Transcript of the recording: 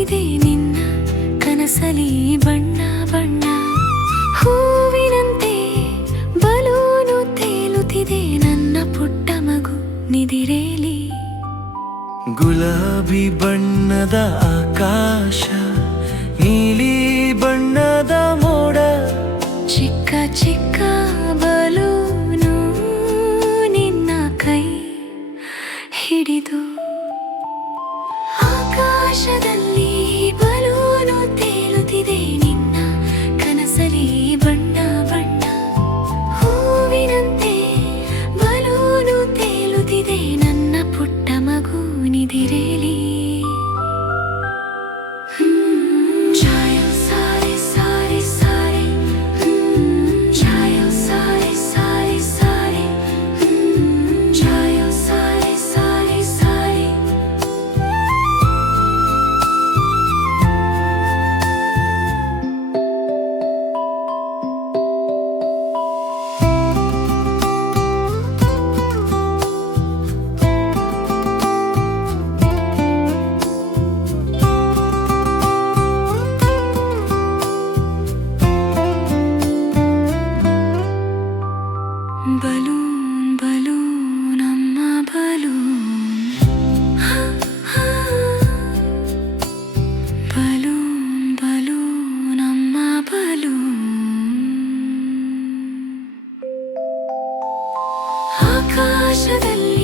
ತೇಲುತ್ತಿದೆ ನಿನ್ನ ಕನಸಲಿ ಬಣ್ಣ ಬಣ್ಣ. ಹೂವಿನಂತೆ ಬಲೂನು ತೇಲುತ್ತಿದೆ ನನ್ನ ಪುಟ್ಟ ಮಗು ನಿದಿರೇಲಿ. ಗುಲಾಬಿ ಬಣ್ಣದ ಆಕಾಶ, ನೀಲಿ ಬಣ್ಣದ ಮೋಡ, ಚಿಕ್ಕ ಚಿಕ್ಕ ಬಲೂನು ನಿನ್ನ ಕೈ ಹಿಡಿದು. ಆಕಾಶದಲ್ಲಿ ಬಲೂನು ತೇಲುತ್ತಿದೆ ನಿನ್ನ ಕನಸಲಿ ಬಣ್ಣ ಬಣ್ಣ. ಹೂವಿನಂತೆ ಬಲೂನು ತೇಲುತ್ತಿದೆ ನನ್ನ ಪುಟ್ಟ ಮಗು ನಿದಿರೇಲಿ. ಛಾಯೋ ಸಾರೆ ಸಾರೆ ಸಾರೆ, ಛಾಯೋ ಸಾರೆ ಸಾರೆ ಸಾರೆ, ಛಾಯೋ ಸಾರೆ ಸಾರೆ ಸಾರೆ. ಬಲೂನ್ ಬಲೂನ್ ಅಮ್ಮ ಬಲೂನ್, ಬಲೂನ್ ಬಲೂನ್ ಅಮ್ಮ ಬಲೂನ್. ಆಕಾಶದಲ್ಲಿ